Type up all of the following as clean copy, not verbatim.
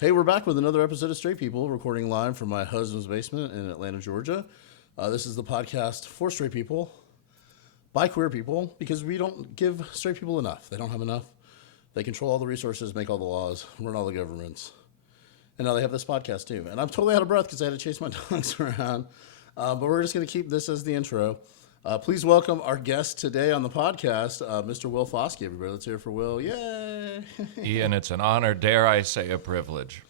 Hey, we're back with another episode of Straight People, recording live from my husband's basement in Atlanta, Georgia. This is the podcast for straight people, by queer people, because we don't give straight people enough. They don't have enough. They control all the resources, make all the laws, run all the governments. And now they have this podcast too. And I'm totally out of breath because I had to chase my dogs around. But we're just going to keep this as the intro. Please welcome our guest today on the podcast, Mr. Will Foskey. Everybody, let's hear it for Will. Yay! Ian, it's an honor, dare I say a privilege.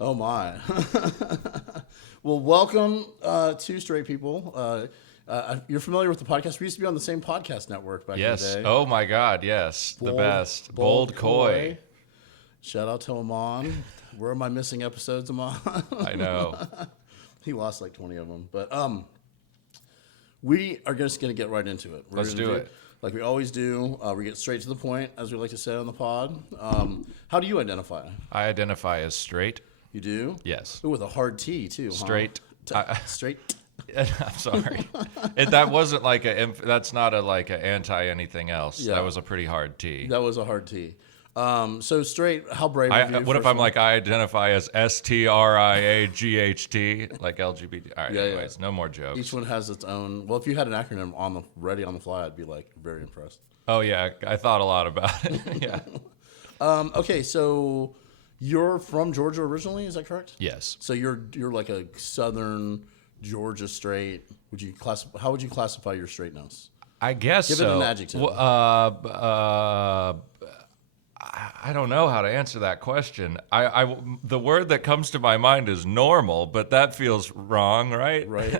Oh, my. Well, welcome to Straight People. You're familiar with the podcast. We used to be on the same podcast network back in the day. Oh, my God, yes. The best. Bold Coy. Shout out to Amon. Where are my missing episodes, Amon? I know. He lost like 20 of them. But we are just going to get right into it. Let's do it. Like we always do. We get straight to the point, as we like to say on the pod. How do you identify? I identify as straight. You do? Yes. Ooh, with a hard T, too. Straight. Huh? Straight. I'm sorry. That wasn't like that's not a like a anti anything else. Yeah. That was a pretty hard T. That was a hard T. So straight, how brave of you? What if I'm like, I identify as STRIAGHT, like LGBT? All right, anyways, no more jokes. Each one has its own. Well, if you had an acronym ready on the fly, I'd be like very impressed. Oh, yeah. I thought a lot about it. Yeah. Okay, so you're from Georgia originally, is that correct? Yes. So you're like a Southern Georgia straight. How would you classify your straightness? I guess Give so. it an adjective. I don't know how to answer that question. The word that comes to my mind is normal, but that feels wrong, right? Right.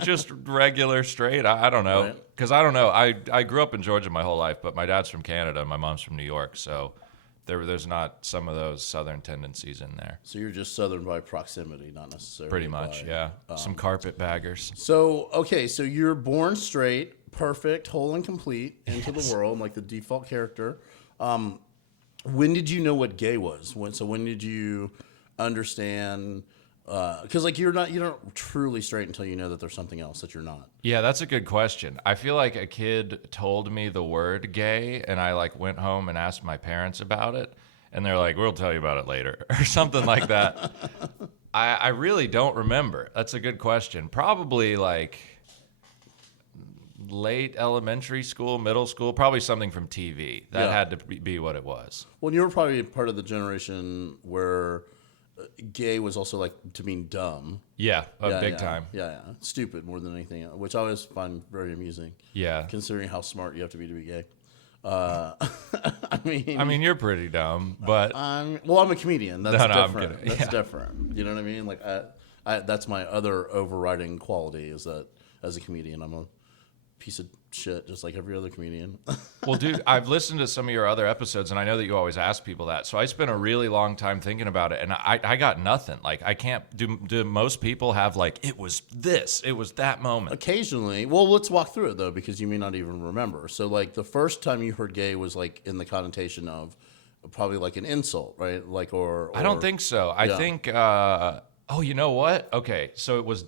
Just regular straight. I don't know. Because I don't know. I grew up in Georgia my whole life, but my dad's from Canada and my mom's from New York, so there's not some of those Southern tendencies in there. So you're just Southern by proximity, not necessarily. Pretty much, yeah. Some carpetbaggers. So you're born straight, perfect, whole and complete into the world, like the default character. When did you know what gay was? When did you understand? Because like you're not truly straight until you know that there's something else that you're not. Yeah, that's a good question. I feel like a kid told me the word gay, and I like went home and asked my parents about it, and they're like, "We'll tell you about it later," or something like that. I really don't remember. That's a good question. Probably like late elementary school, middle school, probably something from TV. That had to be what it was. Well, you were probably part of the generation where gay was also like to mean dumb. Yeah, big time. Yeah, stupid more than anything else, which I always find very amusing. Yeah, considering how smart you have to be gay. I mean, you're pretty dumb, but I'm a comedian. That's different. I'm kidding. That's different. You know what I mean? Like, that's my other overriding quality is that as a comedian, I'm a piece of shit, just like every other comedian. Well, dude, I've listened to some of your other episodes, and I know that you always ask people that. So I spent a really long time thinking about it, and I got nothing. Like, I can't. Do most people have like it was that moment? Occasionally. Well, let's walk through it though, because you may not even remember. So, like, the first time you heard gay was like in the connotation of probably like an insult, right? Like, or I don't think so. I think. Oh, you know what? Okay, so it was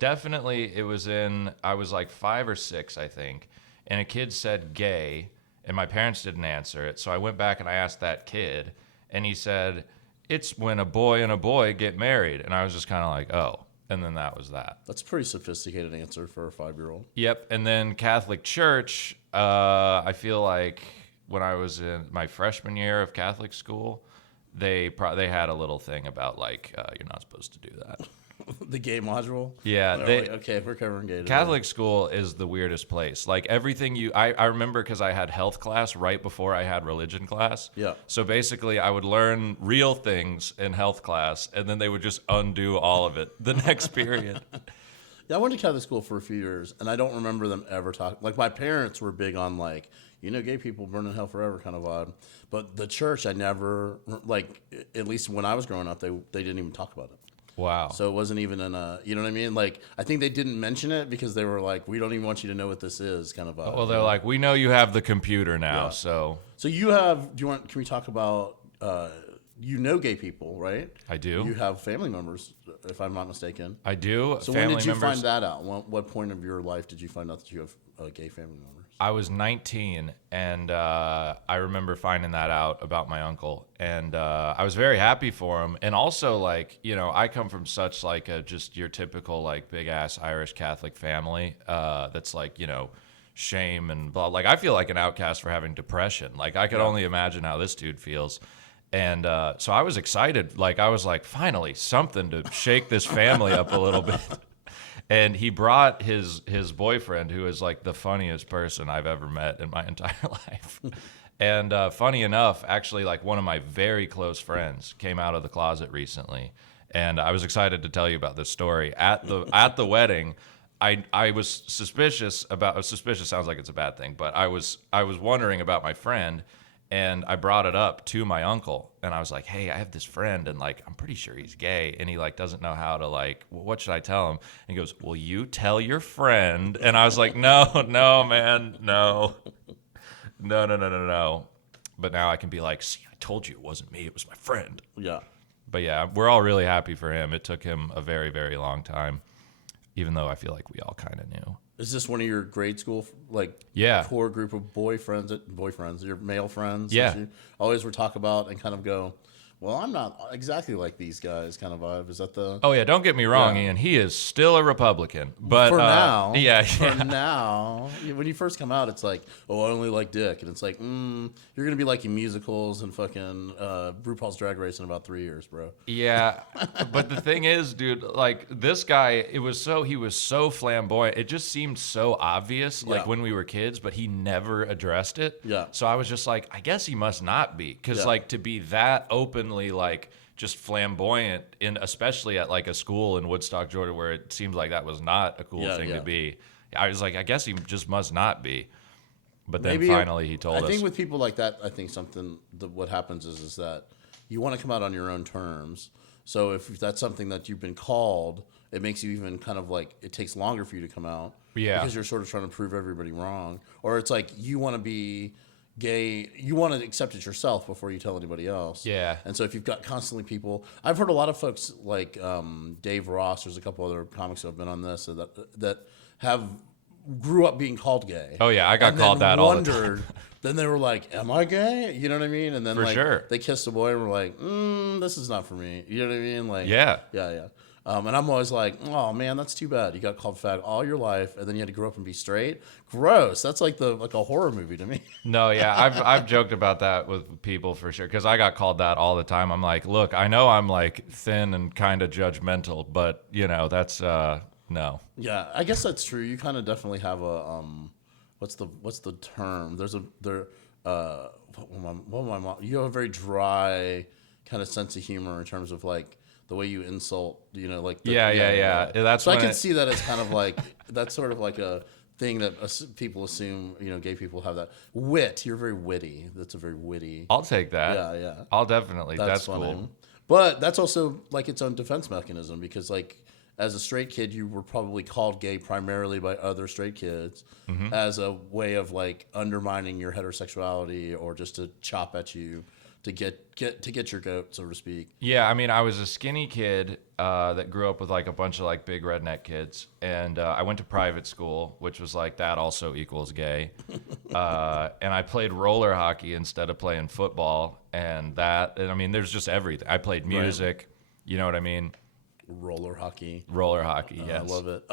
in, I was like 5 or 6, I think, and a kid said gay, and my parents didn't answer it, so I went back and I asked that kid, and he said, it's when a boy and a boy get married, and I was just kind of like, oh, and then that was that. That's a pretty sophisticated answer for a 5-year-old. Yep, and then Catholic Church, I feel like when I was in my freshman year of Catholic school, they had a little thing about like you're not supposed to do that. The gay module? Yeah. Okay, we're covering gay today. Catholic school is the weirdest place. Like everything I remember because I had health class right before I had religion class. Yeah. So basically I would learn real things in health class and then they would just undo all of it the next period. Yeah, I went to Catholic school for a few years and I don't remember them ever talking. Like my parents were big on like, gay people burn in hell forever kind of vibe. But the church, I never, like, at least when I was growing up, they didn't even talk about it. Wow. So it wasn't even you know what I mean? Like, I think they didn't mention it because they were like, we don't even want you to know what this is kind of vibe. Well, they're like, we know you have the computer now, so. So can we talk about, gay people, right? I do. You have family members, if I'm not mistaken. I do. So when did you find that out? What point of your life did you find out that you have gay family members? I was 19, and I remember finding that out about my uncle, and I was very happy for him. And also, like, you know, I come from such like a just your typical like big ass Irish Catholic family that's like, you know, shame and blah. Like, I feel like an outcast for having depression. Like, I could only imagine how this dude feels. And so I was excited. Like, I was like, finally, something to shake this family up a little bit. And he brought his boyfriend, who is like the funniest person I've ever met in my entire life. And funny enough, actually, like one of my very close friends came out of the closet recently, and I was excited to tell you about this story. At the wedding, I was suspicious about. Suspicious sounds like it's a bad thing, but I was wondering about my friend. And I brought it up to my uncle, and I was like, "Hey, I have this friend, and like, I'm pretty sure he's gay, and he like doesn't know how to like, what should I tell him?" And he goes, "Well, you tell your friend." And I was like, "No, no, man, no, no." But now I can be like, "See, I told you it wasn't me; it was my friend." Yeah. But yeah, we're all really happy for him. It took him a very, very long time, even though I feel like we all kind of knew. Is this one of your grade school core group of boyfriends, your male friends? Yeah. That you always would talk about and kind of go, well, I'm not exactly like these guys kind of vibe. Is that the... Oh, yeah, don't get me wrong, Ian. He is still a Republican. But for now. Yeah. For now. When you first come out, it's like, oh, I only like dick. And it's like, you're going to be liking musicals and fucking RuPaul's Drag Race in about 3 years, bro. Yeah. But the thing is, dude, like, this guy, he was so flamboyant. It just seemed so obvious, like, when we were kids, but he never addressed it. Yeah. So I was just like, I guess he must not be. Because, like, to be that openly like just flamboyant especially at like a school in Woodstock, Georgia, where it seems like that was not a cool thing to be. I was like, I guess he just must not be. But then finally he told us. I think with people like that, I think what happens is that you want to come out on your own terms. So if that's something that you've been called, it makes you even kind of like, it takes longer for you to come out. Yeah. Because you're sort of trying to prove everybody wrong. Or it's like you want to be gay, you want to accept it yourself before you tell anybody else. Yeah. And so if you've got constantly people, I've heard a lot of folks like Dave Ross, there's a couple other comics who have been on this that have grew up being called gay. Oh yeah, I got called that all the time. Then they were like, am I gay? You know what I mean? And then For like sure. they kissed a boy and were like, this is not for me. You know what I mean? Like Yeah. Yeah. And I'm always like, oh man, that's too bad. You got called fag all your life, and then you had to grow up and be straight. Gross. That's like a horror movie to me. No, yeah, I've joked about that with people for sure, because I got called that all the time. I'm like, look, I know I'm like thin and kind of judgmental, but you know that's no. Yeah, I guess that's true. You kind of definitely have a what's the term? You have a very dry kind of sense of humor in terms of like the way you insult, you know, like yeah. That's so I when can see that as kind of like that's sort of like a thing that people assume, you know, gay people have that wit. You're very witty. That's a very witty. I'll take that. Yeah. I'll definitely. That's funny. cool. But that's also like its own defense mechanism, because like as a straight kid, you were probably called gay primarily by other straight kids as a way of like undermining your heterosexuality or just to chop at you to get your goat, so to speak. Yeah, I mean, I was a skinny kid that grew up with like a bunch of like big redneck kids, and I went to private school, which was like that also equals gay. And I played roller hockey instead of playing football, and I mean, there's just everything. I played music, right. You know what I mean? Roller hockey, yes. I love it.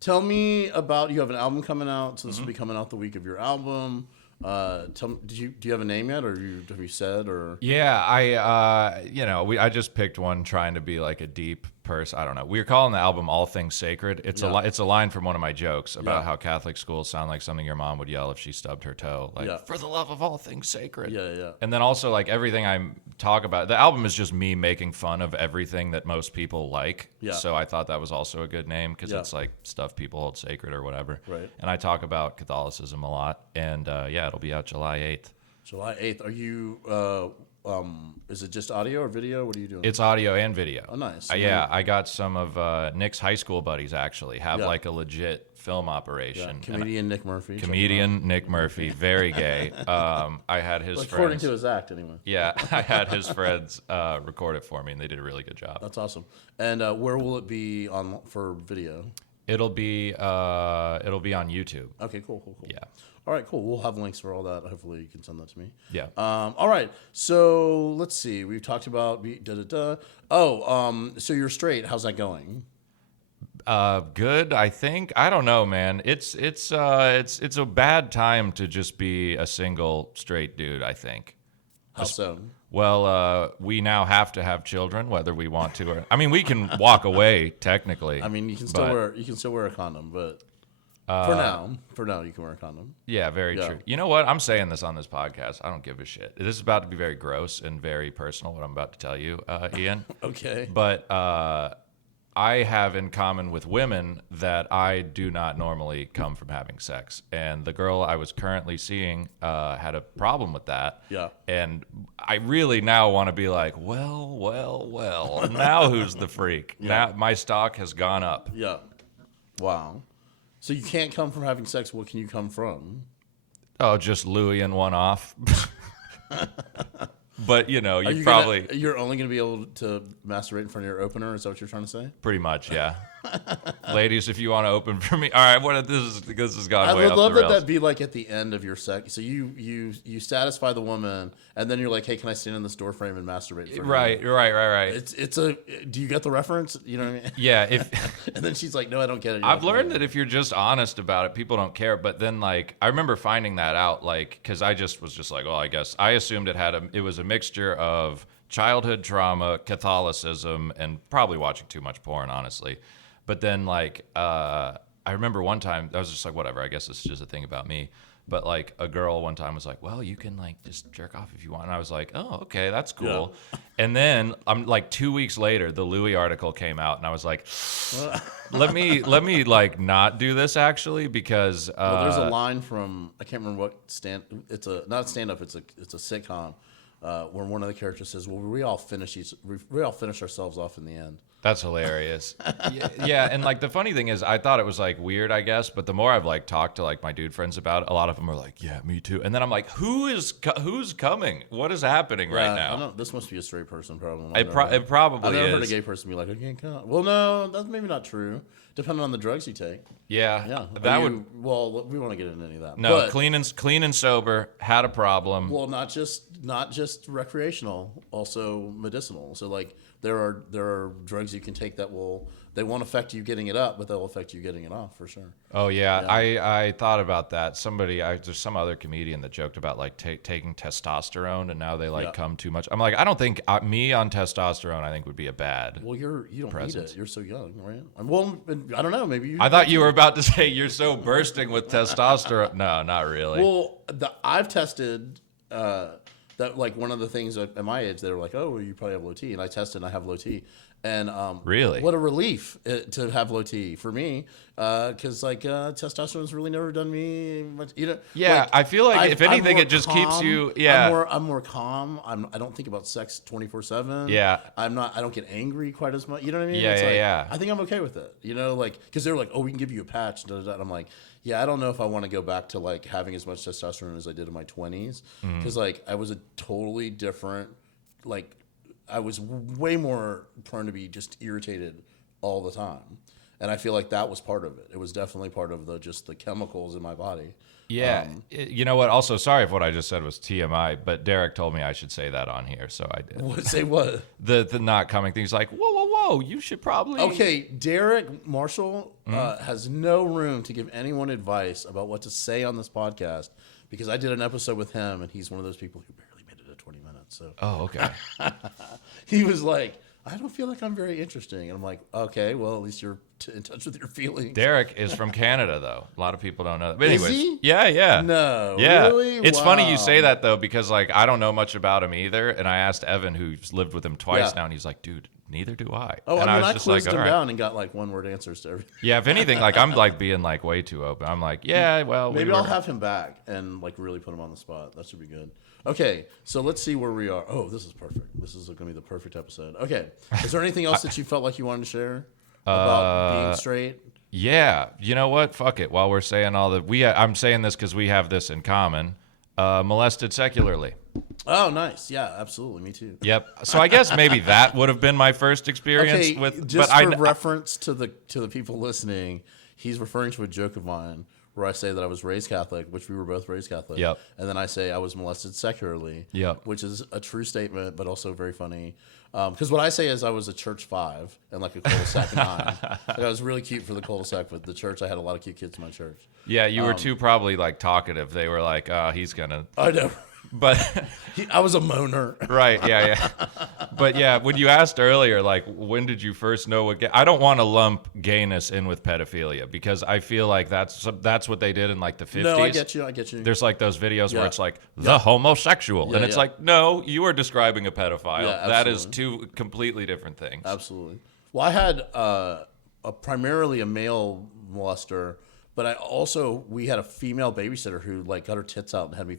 Tell me about, you have an album coming out, so this will be coming out the week of your album. Tell me, do you have a name yet, or have you said, or? Yeah, I just picked one trying to be like a deep person. I don't know. We were calling the album "All Things Sacred." It's a line from one of my jokes about how Catholic schools sound like something your mom would yell if she stubbed her toe, like "For the love of all things sacred." Yeah. And then also like everything I talk about, the album is just me making fun of everything that most people like. Yeah. So I thought that was also a good name, because it's like stuff people hold sacred or whatever. Right. And I talk about Catholicism a lot, and it'll be out July 8th. July 8th. Are you, is it just audio or video? What are you doing? It's audio and video. Oh, nice. Yeah, I got some of Nick's high school buddies actually have like a legit film operation. Yeah. Comedian Nick Murphy. Comedian Nick Murphy, very gay. I had his friends. According to his act, anyway. Yeah, I had his friends record it for me, and they did a really good job. That's awesome. And where will it be on for video? It'll be on YouTube. Okay, cool. Yeah. All right, cool. We'll have links for all that. Hopefully, you can send that to me. Yeah. All right. So let's see. We've talked about so you're straight. How's that going? Good, I think. I don't know, man. It's a bad time to just be a single straight dude, I think. How so? Well, we now have to have children, whether we want to or. I mean, we can walk away technically. I mean, you can still wear a condom, but for now, you can wear a condom. Yeah, very true. You know what? I'm saying this on this podcast. I don't give a shit. This is about to be very gross and very personal. What I'm about to tell you, Ian. Okay. But I have in common with women that I do not normally come from having sex. And the girl I was currently seeing had a problem with that. Yeah. And I really now want to be like, well. Now who's the freak? Yeah. Now my stock has gone up. Yeah. Wow. So you can't come from having sex. What can you come from? Oh, just Louis and one off. But, you're only going to be able to masturbate in front of your opener? Is that what you're trying to say? Pretty much, yeah. Ladies, if you want to open for me. All right, this has gone I way would off love the that rails. that'd be like at the end of your sex. So you satisfy the woman, and then you're like, hey, can I stand in this door frame and masturbate? In front of you? Right. Do you get the reference? You know what I mean? Yeah. And then she's like, no, I don't get it. I've learned that if you're just honest about it, people don't care. But then, like, I remember finding that out, like, because I just was just like, well, I guess I assumed it was a mixture of childhood trauma, Catholicism, and probably watching too much porn, honestly. But then, like, I remember one time I was just like, whatever. I guess this is just a thing about me. But like a girl one time was like, well, you can like just jerk off if you want. And I was like, oh, okay, that's cool. Yeah. And then I'm like 2 weeks later, the Louis article came out, and I was like, let me like not do this actually because there's a line from I can't remember what not stand up. It's a sitcom where one of the characters says, well, we all finish ourselves off in the end. That's hilarious. Yeah, and like the funny thing is, I thought it was like weird, I guess, but the more I've like talked to like my dude friends about it, a lot of them are like, "Yeah, me too." And then I'm like, "Who's coming? What is happening right now?" I don't, this must be a straight person problem. It probably I've never is. heard a gay person be like, "I can't come." Well, no, that's maybe not true. Depending on the drugs you take. Yeah. Well, we won't get into any of that. No, but, clean and sober, had a problem. Well, not just recreational, also medicinal. So like there are drugs you can take that they won't affect you getting it up, but they'll affect you getting it off for sure. Oh yeah. I thought about that. There's some other comedian that joked about like taking testosterone and now they like come too much. I'm like, I don't think me on testosterone I think would be a bad. Well, you don't need it. You're so young, right? Well, I don't know. Maybe you. I thought you were about to say you're so bursting with testosterone. No, not really. Well, I've tested. That like one of the things at my age, they were like, "Oh, well, you probably have low T," and I tested and I have low T, and really, what a relief to have low T for me, because like testosterone's really never done me much. Yeah, like, I feel like if anything, it just keeps you. Yeah, I'm more calm. I don't think about sex 24/7. Yeah, I don't get angry quite as much. You know what I mean? Yeah. I think I'm okay with it. Like because they're like, "Oh, we can give you a patch," and I'm like. Yeah, I don't know if I want to go back to like having as much testosterone as I did in my 20s because like I was a totally different, like I was way more prone to be just irritated all the time, and I feel like that was part of it. It was definitely part of the chemicals in my body. Yeah, you know what? Also, sorry if what I just said was TMI, but Derek told me I should say that on here, so I did. Say what? The not coming thing. He's like, whoa, you should probably. Okay, Derek Marshall has no room to give anyone advice about what to say on this podcast because I did an episode with him, and he's one of those people who barely made it to 20 minutes. So. Oh, okay. He was like, I don't feel like I'm very interesting. And I'm like, okay, well, at least you're in touch with your feelings. Derek is from Canada, though. A lot of people don't know that. But Is anyways, he? Yeah. No, yeah. Really? It's Wow. funny you say that, though, because like I don't know much about him either. And I asked Evan, who's lived with him twice now, and he's like, dude, neither do I. Oh, and I was just quizzed like, him all right. down and got like one-word answers to everything. Yeah, if anything, like I'm like being like way too open. I'm like, yeah, well, Maybe I'll have him back and like really put him on the spot. That should be good. Okay, so let's see where we are. Oh, this is perfect. This is going to be the perfect episode. Okay, is there anything else that you felt like you wanted to share about being straight? Yeah, you know what? Fuck it. While we're saying all I'm saying this because we have this in common. Molested secularly. Oh, nice. Yeah, absolutely. Me too. Yep. So I guess maybe that would have been my first experience okay, with. Just but for reference to the people listening, he's referring to a joke of mine where I say that I was raised Catholic, which we were both raised Catholic. Yep. And then I say I was molested secularly, Yep. which is a true statement, but also very funny. Because what I say is I was a church 5 and like a cul-de-sac 9. Like I was really cute for the cul-de-sac, but the church, I had a lot of cute kids in my church. Yeah, you were too probably like talkative. They were like, he's gonna. I know. But I was a moaner. right, yeah. But yeah, when you asked earlier, like, when did you first know what I don't want to lump gayness in with pedophilia because I feel like that's what they did in like the 50s. No, I get you. There's like those videos where Yeah. it's like the homosexual, and it's yeah. like, no, you are describing a pedophile. Yeah, that is absolutely. two completely different things. Absolutely. Well, I had primarily a male molester, but we had a female babysitter who like got her tits out and had me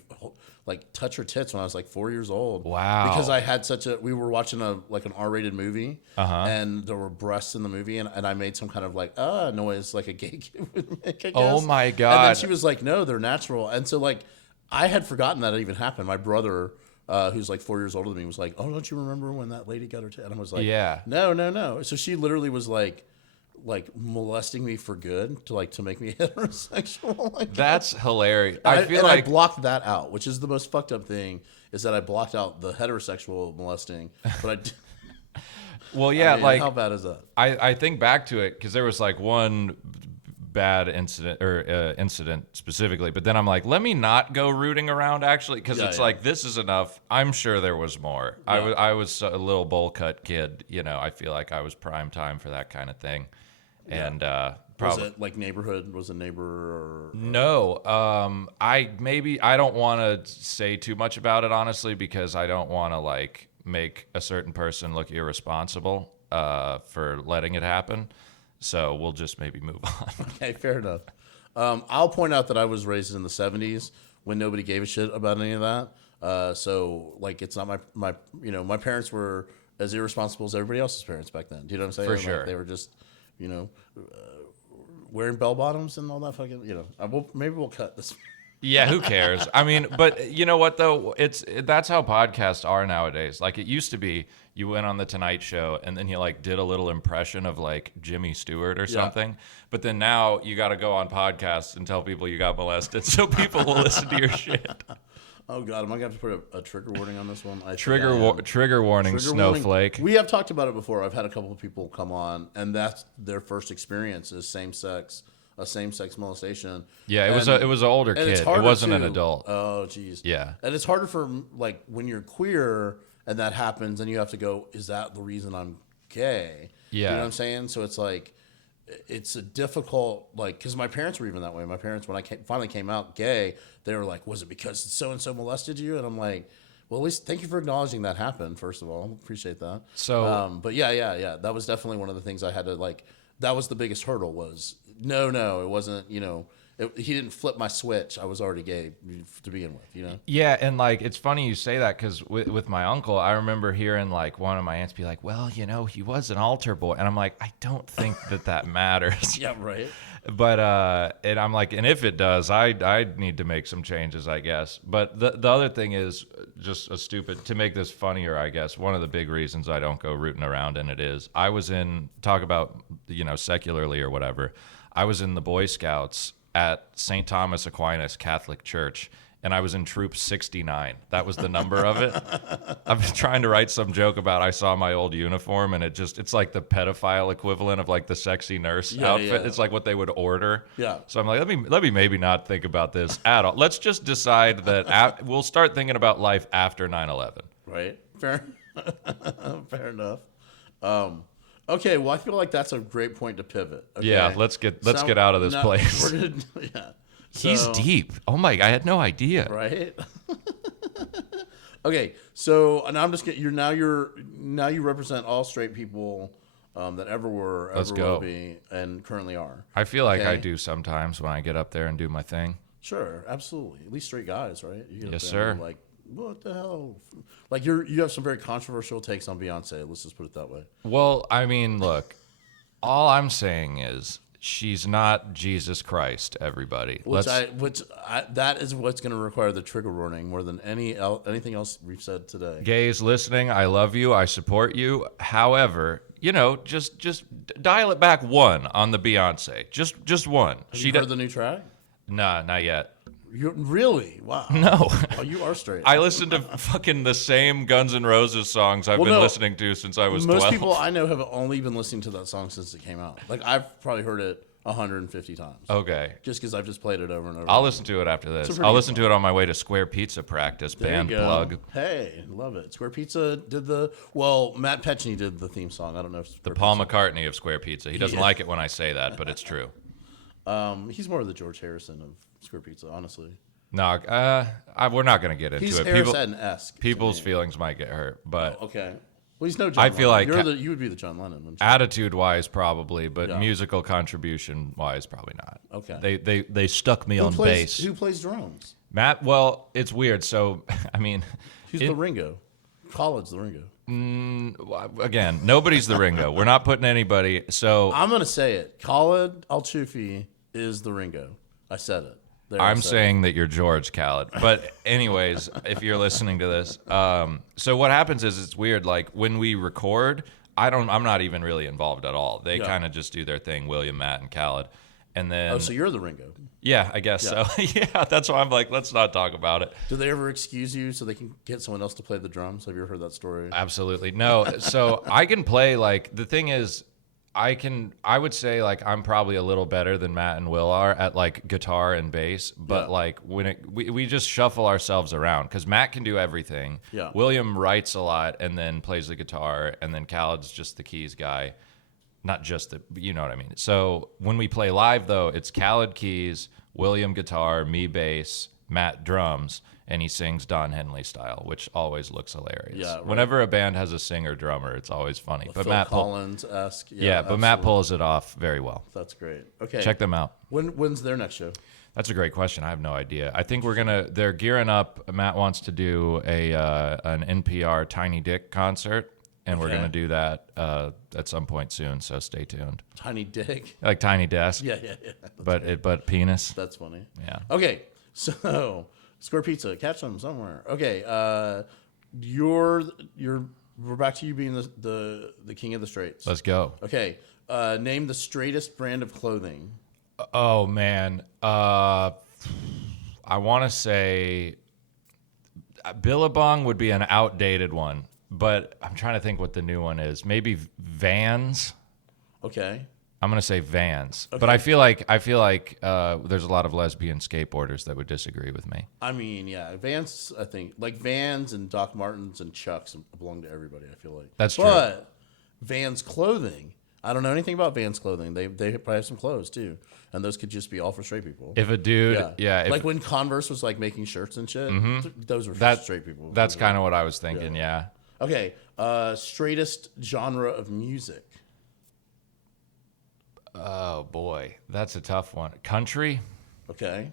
like touch her tits when I was like 4 years old. Wow. Because I had we were watching an R-rated movie and there were breasts in the movie and I made some kind of like noise like a gay kid would make, I guess. Oh my God. And then she was like, no, they're natural. And so like I had forgotten that it even happened. My brother, who's like 4 years older than me, was like, oh, don't you remember when that lady got her tit? And I was like, Yeah. No. So she literally was like molesting me for good to make me heterosexual. Like That's hilarious. I feel I like blocked that out, which is the most fucked up thing is that I blocked out the heterosexual molesting. But well, yeah, I mean, like how bad is that? I think back to it because there was like one bad incident or incident specifically, but then I'm like, let me not go rooting around actually because it's like this is enough. I'm sure there was more. Yeah. I was a little bowl cut kid, I feel like I was prime time for that kind of thing, and probably was it like neighborhood? Was a neighbor or no? I don't want to say too much about it honestly because I don't want to like make a certain person look irresponsible for letting it happen. So we'll just maybe move on. Okay, fair enough. I'll point out that I was raised in the 70s when nobody gave a shit about any of that. So like, it's not my parents were as irresponsible as everybody else's parents back then. Do you know what I'm saying? For Like, sure. they were just, wearing bell bottoms and all that fucking, maybe we'll cut this. Yeah, who cares? I mean, but you know what though? That's how podcasts are nowadays. Like it used to be, you went on the Tonight Show and then you like did a little impression of like Jimmy Stewart or something. But then now you got to go on podcasts and tell people you got molested, so people will listen to your shit. Oh God, am I gonna have to put a trigger warning on this one? Trigger warning, Snowflake. We have talked about it before. I've had a couple of people come on, and that's their first experience is same sex molestation. Yeah, it was an older kid. It wasn't an adult. Oh, geez. Yeah, and it's harder for like when you're queer and that happens, and you have to go, is that the reason I'm gay? Yeah, you know what I'm saying? So it's like, it's a difficult, like, because my parents were even that way. My parents, when I finally came out gay, they were like, was it because so and so molested you? And I'm like, well, at least thank you for acknowledging that happened. First of all, appreciate that. So, but yeah, that was definitely one of the things I had to like. That was the biggest hurdle. Was no, it wasn't. He didn't flip my switch. I was already gay to begin with. Yeah, and like it's funny you say that because with my uncle, I remember hearing like one of my aunts be like, "Well, he was an altar boy," and I'm like, I don't think that matters. Yeah, right. But and I'm like, and if it does, I need to make some changes, I guess. But the other thing is just to make this funnier, I guess. One of the big reasons I don't go rooting around in it is I was talk about secularly or whatever. I was in the Boy Scouts at St. Thomas Aquinas Catholic Church, and I was in Troop 69. That was the number of it. I've been trying to write some joke about I saw my old uniform, and it's like the pedophile equivalent of like the sexy nurse outfit. Yeah. It's like what they would order. Yeah. So I'm like, let me maybe not think about this at all. Let's just decide that we'll start thinking about life after 9/11. Right. Fair. Fair enough. Okay, well, I feel like that's a great point to pivot. Okay? Yeah, let's get out of this place. He's deep. Oh my! I had no idea. Right. Okay, so and I'm just getting. You represent all straight people that ever were, ever will be, and currently are. I feel like I do sometimes when I get up there and do my thing. Sure, absolutely. At least straight guys, right? You get yes, up sir. and like, what the hell? Like you have some very controversial takes on Beyonce. Let's just put it that way. Well, I mean, look, all I'm saying is she's not Jesus Christ, everybody. That is what's going to require the trigger warning more than anything else we've said today. Gays listening, I love you. I support you. However, just dial it back one on the Beyonce. Just one. Have you heard the new track? Nah, not yet. You really? Wow. No. Oh, you are straight. I listened to fucking the same Guns N' Roses songs I've been listening to since I was 12. Most people I know have only been listening to that song since it came out. Like, I've probably heard it 150 times. Okay. Just because I've just played it over and over. I'll listen to it after this. I'll listen to it on my way to Square Pizza practice. There Band you go. plug. Hey, love it. Square Pizza did Matt Petchney did the theme song. I don't know if The Paul McCartney of Square Pizza. He doesn't like it when I say that, but it's true. He's more of the George Harrison of Square Pizza, honestly. No, we're not going to get into He's it. Harrison-esque. People's feelings might get hurt, but Okay. Well, he's no John I feel Lennon. like you would be the John Lennon. Wouldn't you? attitude-wise, probably, but musical contribution-wise, probably not. Okay. They stuck me on bass. Who plays drums? Matt, well, it's weird. So, I mean, Who's the Ringo? Khaled's the Ringo. again, nobody's the Ringo. We're not putting anybody. So I'm gonna say it. Khaled Al-Chufi is the Ringo. I said it. I'm saying that you're George Khaled. But anyways, if you're listening to this, so what happens is it's weird. Like when we record, I'm not even really involved at all. They kind of just do their thing, William, Matt, and Khaled. And then, Oh, so you're the Ringo. yeah, I guess so. Yeah, that's why I'm like, let's not talk about it. Do they ever excuse you so they can get someone else to play the drums? Have you ever heard that story? Absolutely. No. So I can play, like, the thing is, I would say, like, I'm probably a little better than Matt and Will are at, like, guitar and bass, but like when we just shuffle ourselves around because Matt can do everything. Yeah. William writes a lot and then plays the guitar, and then Khaled's just the keys guy. Not just you know what I mean. So when we play live, though, it's Khaled keys, William guitar, me bass, Matt drums, and he sings Don Henley style, which always looks hilarious. Yeah, right. Whenever a band has a singer drummer, it's always funny. But Phil Matt Collins-esque. yeah, but Matt pulls it off very well. That's great. Okay. Check them out. When's their next show? That's a great question. I have no idea. I think they're gearing up. Matt wants to do an NPR Tiny Dick concert, and we're going to do that at some point soon, so stay tuned. Tiny Dick? Like Tiny Desk. Yeah. But penis. That's funny. Yeah. Okay, so Square Pizza, catch them somewhere. Okay, we're back to you being the king of the straights. Let's go. Okay, name the straightest brand of clothing. Oh, man. I want to say Billabong would be an outdated one, but I'm trying to think what the new one is. Maybe Vans. Okay. I'm gonna say Vans, but I feel like there's a lot of lesbian skateboarders that would disagree with me. I mean, yeah, Vans. I think like Vans and Doc Martens and Chucks belong to everybody. I feel like That's true. But Vans clothing, I don't know anything about Vans clothing. They probably have some clothes too, and those could just be all for straight people. If a dude, like when Converse was like making shirts and shit, those were for straight people. That's kind of what I was thinking. Yeah. Okay, straightest genre of music. Oh boy, that's a tough one. Country. Okay.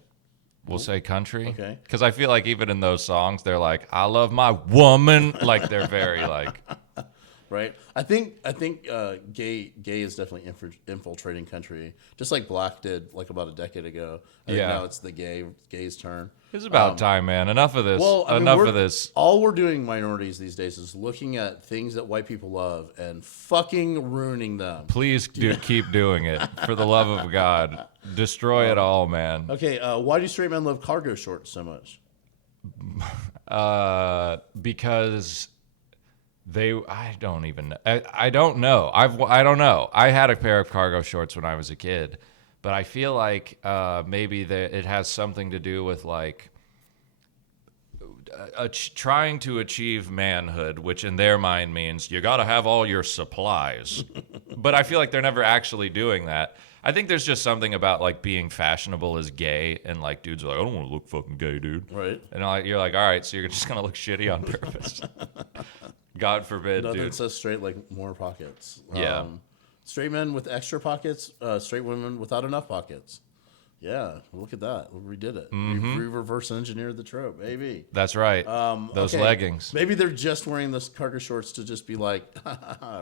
We'll say country. Okay. Because I feel like even in those songs, they're like, "I love my woman." Like they're very like. Right. I think gay is definitely infiltrating country, just like black did like about a decade ago. I think now it's the gay's turn. It's about time, man. Enough of this. Well, Enough of this. All we're doing minorities these days is looking at things that white people love and fucking ruining them. Please keep doing it for the love of God. Destroy it all, man. Okay. Why do straight men love cargo shorts so much? Because I don't even know. I don't know. I don't know. I had a pair of cargo shorts when I was a kid, but I feel like maybe it has something to do with like trying to achieve manhood, which in their mind means you got to have all your supplies. But I feel like they're never actually doing that. I think there's just something about like being fashionable as gay, and like dudes are like, I don't want to look fucking gay, dude. Right. And you're like, all right, so you're just gonna look shitty on purpose. God forbid, Nothing dude. says straight like more pockets. Yeah. Straight men with extra pockets, straight women without enough pockets. Yeah, look at that. We redid it. We reverse engineered the trope, baby. That's right. Those leggings. Maybe they're just wearing this cargo shorts to just be like,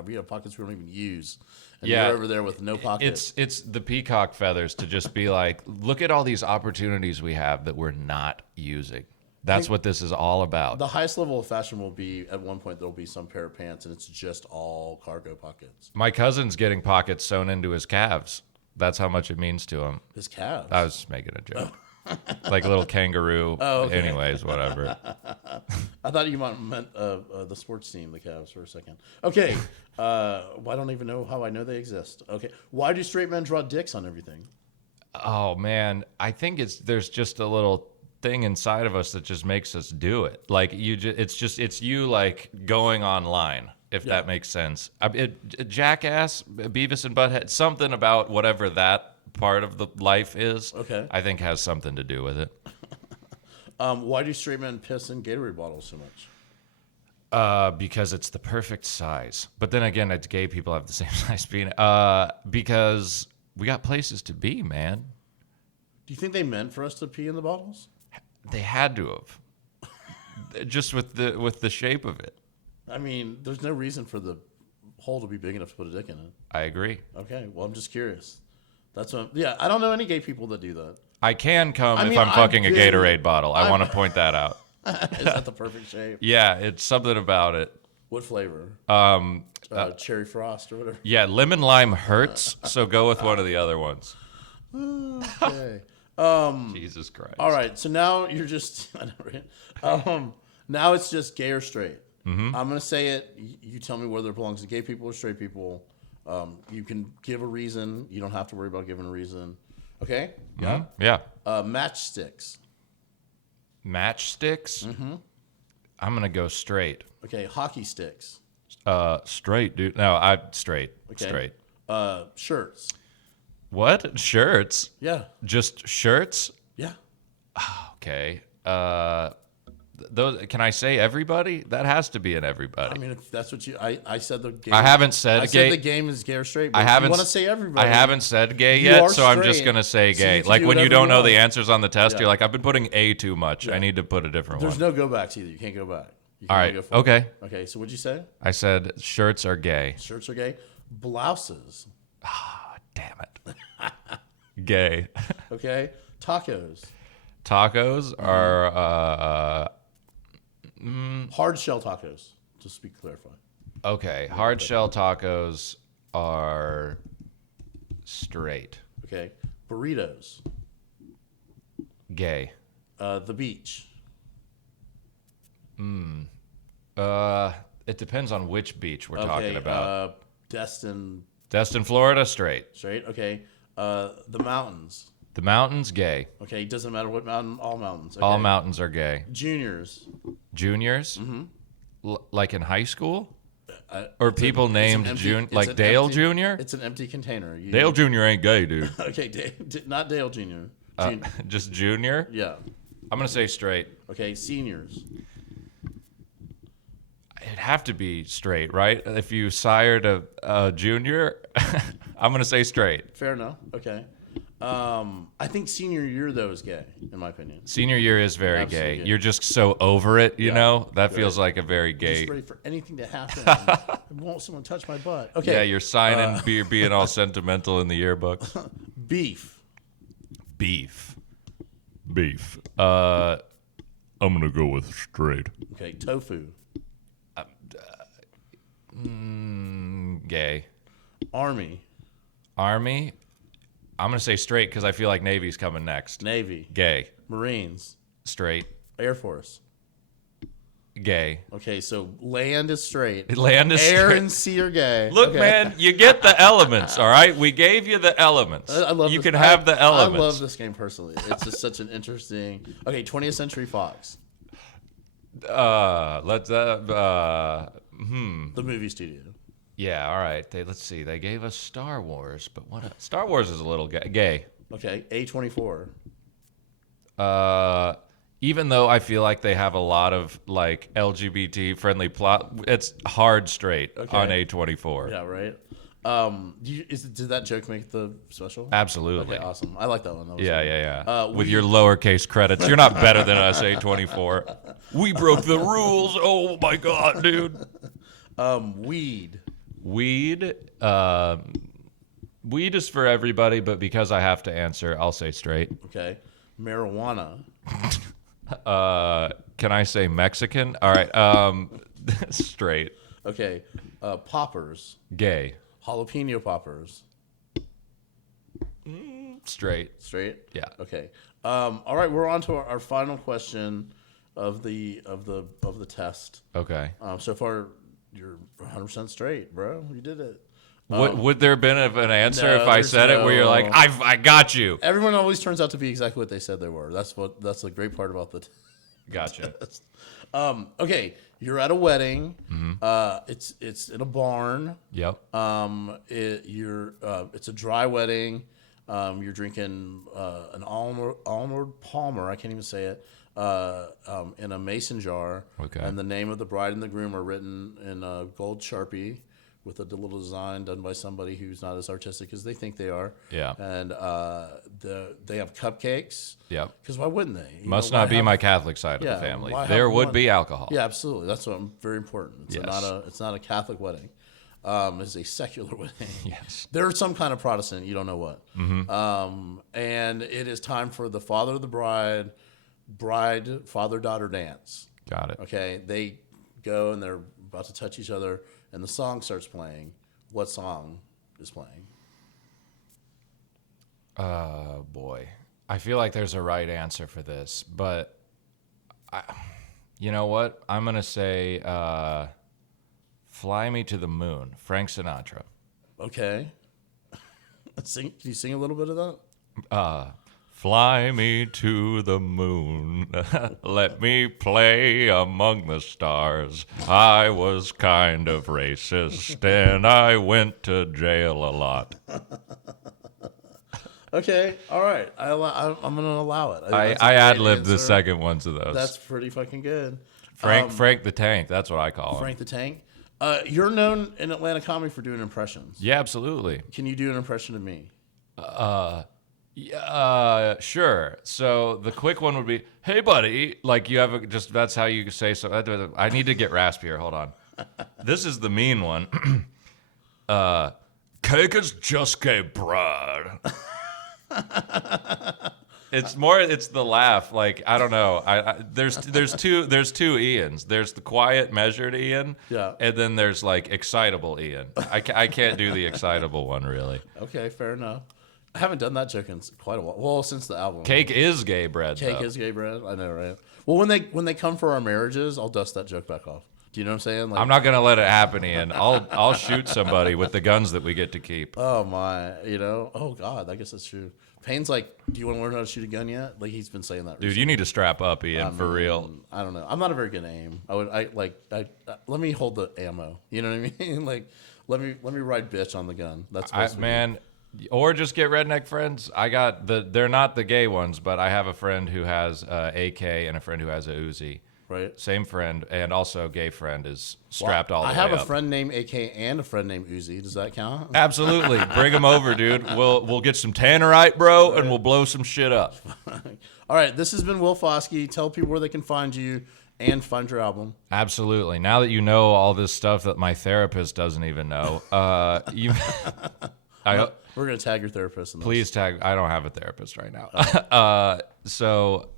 we have pockets we don't even use. And you're over there with no pockets. It's the peacock feathers to just be like, look at all these opportunities we have that we're not using. That's what this is all about. The highest level of fashion will be at one point there'll be some pair of pants and it's just all cargo pockets. My cousin's getting pockets sewn into his calves. That's how much it means to him. His calves. I was making a joke. Like a little kangaroo. Oh, okay. Anyways, whatever. I thought you meant the sports team, the Cavs, for a second. Okay. I don't even know how I know they exist. Okay. Why do straight men draw dicks on everything? Oh man, I think there's just a little thing inside of us that just makes us do it. Like it's you like going online, if that makes sense. Jackass, Beavis and Butthead, something about whatever that part of the life is. Okay. I think has something to do with it. Why do straight men piss in Gatorade bottles so much? Because it's the perfect size. But then again, it's gay people have the same size penis. Because we got places to be, man. Do you think they meant for us to pee in the bottles? They had to have. Just with the shape of it. I mean, there's no reason for the hole to be big enough to put a dick in it. I agree. Okay, well, I'm just curious. I don't know any gay people that do that. I can come if I'm fucking a Gatorade bottle. I want to point that out. Is that the perfect shape? Yeah, it's something about it. What flavor? Cherry frost or whatever. Yeah, lemon lime hurts, so go with one of the other ones. Okay. Jesus Christ. All right, so now you're just I know, right? Now it's just gay or straight. Mm-hmm. I'm gonna say it. You tell me whether it belongs to gay people or straight people. You can give a reason. You don't have to worry about giving a reason. Okay? Yeah. Mm-hmm. Yeah. Matchsticks. Matchsticks. Mm-hmm. I'm gonna go straight. Okay. Hockey sticks. Straight, dude. No, I'm straight. Okay. Straight. Shirts. What? Shirts? Yeah. Just shirts? Yeah. Okay. Those. Can I say everybody? That has to be an everybody. I mean, if that's what you, I said the game. I haven't said I gay. said the game is gay or straight. But I haven't. You want to say everybody? I haven't said gay You yet, are so I'm just straight, gonna say so gay. you can Like do when you whatever don't you know the want. answers on the test, Yeah. you're like, I've been putting A too much. Yeah. I need to put a different There's one. no go backs either. You can't go back. You can All only right. go forward. Okay. Okay. So what'd you say? I said shirts are gay. Shirts are gay. Blouses. Damn it. Gay. Okay. Tacos. Tacos are Hard shell tacos. Just to be clarified. okay. Hard shell tacos are straight. Okay. Burritos. Gay. The beach. It depends on which beach we're Okay. talking about. Destin. Destin, Florida, straight. Straight. Okay. The mountains. The mountains, gay. Okay. Doesn't matter what mountain. All mountains. Okay. All mountains are gay. Juniors. Juniors? Like in high school? Or It's people an named empty- June, it's like an Dale empty- Jr.? It's an empty container. Dale Jr. ain't gay, dude. Okay. Not Dale Jr. Just Junior? Yeah. I'm going to say straight. Okay. Seniors. It'd have to be straight, right? If you sired a junior, I'm going to say straight. Fair enough. Okay. I think senior year though is gay, in my opinion. Senior year is very Absolutely gay. gay. You're just so over it, you Yeah. know? That Right. feels like a very gay. Just ready for anything to happen. I won't someone touch my butt. Okay. Yeah, you're signing, being all sentimental in the yearbook. Beef. Beef. I'm going to go with straight. Okay. Tofu. Gay. Army. Army, I'm going to say straight because I feel like Navy's coming next. Navy. Gay. Marines. Straight. Air Force. Gay. Okay, so land is straight. Land is Air straight. and sea are gay. Look, Okay. man, you get the elements, all right? We gave you the elements. I love you this. can have the elements. I love this game personally. It's just such an interesting. Okay, 20th Century Fox. The movie studio. Yeah, all right. Let's see. They gave us Star Wars, but Star Wars is a little gay. Okay, A24. Even though I feel like they have a lot of like LGBT friendly plot, it's hard straight on A24. Yeah, right. Did that joke make the special? Absolutely. Okay, awesome. I like that one. That was Yeah. fun. With your lowercase credits, you're not better than us, A24. We broke the rules. Oh my god, dude. Weed. Weed is for everybody, but because I have to answer, I'll say straight. Okay. Marijuana. Can I say Mexican? All right. Straight. Okay. Poppers. Gay. Jalapeno poppers. Straight. Straight? Yeah. Okay. All right, we're on to our final question of the test. Okay. So far, you're 100% straight, bro. You did it. Would there have been an answer no, if I there's said it where you're like, no- I got you? Everyone always turns out to be exactly what they said they were. That's the great part about the Gotcha. test. Okay, you're at a wedding. It's in a barn. Yep. It's a dry wedding. You're drinking an Arnold Palmer. I can't even say it. In a mason jar. Okay. And the name of the bride and the groom are written in a gold Sharpie with a little design done by somebody who's not as artistic as they think they are. Yeah. And they have cupcakes. Yep. Because why wouldn't they? Must not be my Catholic side of the family. why have There would one? be alcohol. Yeah, absolutely. That's what very important. It's Yes. it's not a Catholic wedding. It's a secular wedding. Yes. There's some kind of Protestant, you don't know what. And it is time for the father of the bride, father-daughter dance. Got it. Okay, they go and they're about to touch each other, and the song starts playing. What song is playing? Boy. I feel like there's a right answer for this, but you know what? I'm going to say Fly Me to the Moon, Frank Sinatra. Okay. Can you sing a little bit of that? Fly me to the moon, let me play among the stars. I was kind of racist and I went to jail a lot. Okay, all right. I'm going to allow it. I That's a great ad-libbed the answer. second one to those. That's pretty fucking good. Frank the Tank, that's what I call him. Frank the Tank. You're known in Atlanta comedy for doing impressions. Yeah, absolutely. Can you do an impression of me? Sure. So the quick one would be, "Hey, buddy," like you have that's how you say so. I need to get raspier. Hold on. This is the mean one. Cake is just gay bread. It's the laugh. Like, I don't know. There's two Ians. There's the quiet, measured Ian. Yeah. And then there's like excitable Ian. I can't do the excitable one really. Okay, fair enough. I haven't done that joke in quite a while. Well, since the album. Cake is gay bread. Cake though. is gay bread. I know, right? Well, when they come for our marriages, I'll dust that joke back off. Do you know what I'm saying? Like, I'm not gonna let it happen, Ian. I'll shoot somebody with the guns that we get to keep. oh my, Oh God, I guess that's true. Payne's like, do you want to learn how to shoot a gun yet? Like he's been saying that. Dude, you need to strap up, Ian, for real. I don't know. I'm not a very good aim. Let me hold the ammo. You know what I mean? Like, let me ride bitch on the gun. That's Man, or just get redneck friends. They're not the gay ones, but I have a friend who has AK and a friend who has a Uzi. Right. Same friend, and also gay friend is strapped all the way I have up. a friend named AK and a friend named Uzi. Does that count? Absolutely, bring them over, dude. We'll get some tannerite, bro, and we'll blow some shit up. All right. This has been Will Foskey. Tell people where they can find you and find your album. Absolutely. Now that you know all this stuff that my therapist doesn't even know, We're gonna tag your therapist in this. Please tag. I don't have a therapist right now. So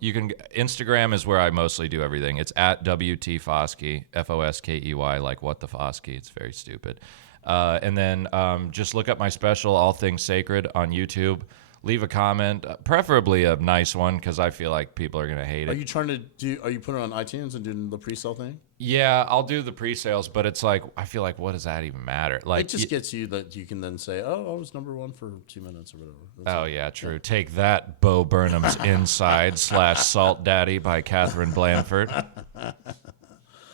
you can. Instagram is where I mostly do everything. It's at WT Foskey, Foskey, like what the Foskey. It's very stupid. And then just look up my special, All Things Sacred, on YouTube. Leave a comment, preferably a nice one, because I feel like people are gonna hate it. Are you trying to do? Are you putting it on iTunes and doing the pre-sale thing? Yeah, I'll do the pre-sales, but it's like I feel like what does that even matter? Like It just gets you that you can then say, "Oh, I was number one for 2 minutes or whatever." Oh, yeah, true. Take that, Bo Burnham's Inside / Salt Daddy by Catherine Blanford.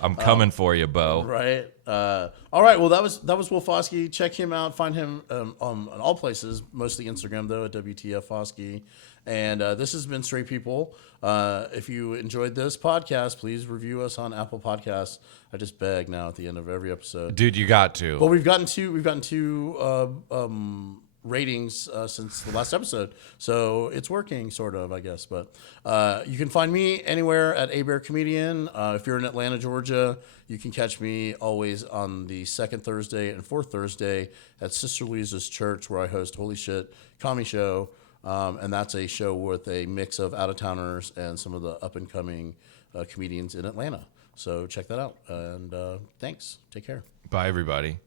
I'm coming for you, Bo. Right. All right. Well, that was Will Foskey. Check him out. Find him on all places, mostly Instagram though, at WTF Foskey. And this has been Straight People. If you enjoyed this podcast, please review us on Apple Podcasts. I just beg now at the end of every episode. Dude, you got to. Well, we've gotten two ratings since the last episode, so it's working, sort of, I guess. But you can find me anywhere at A Bear Comedian. If you're in Atlanta, Georgia, you can catch me always on the second Thursday and fourth Thursday at Sister Louisa's Church, where I host Holy Shit Comedy Show And that's a show with a mix of out-of-towners and some of the up-and-coming comedians in Atlanta. So check that out. And thanks. Take care. Bye, everybody.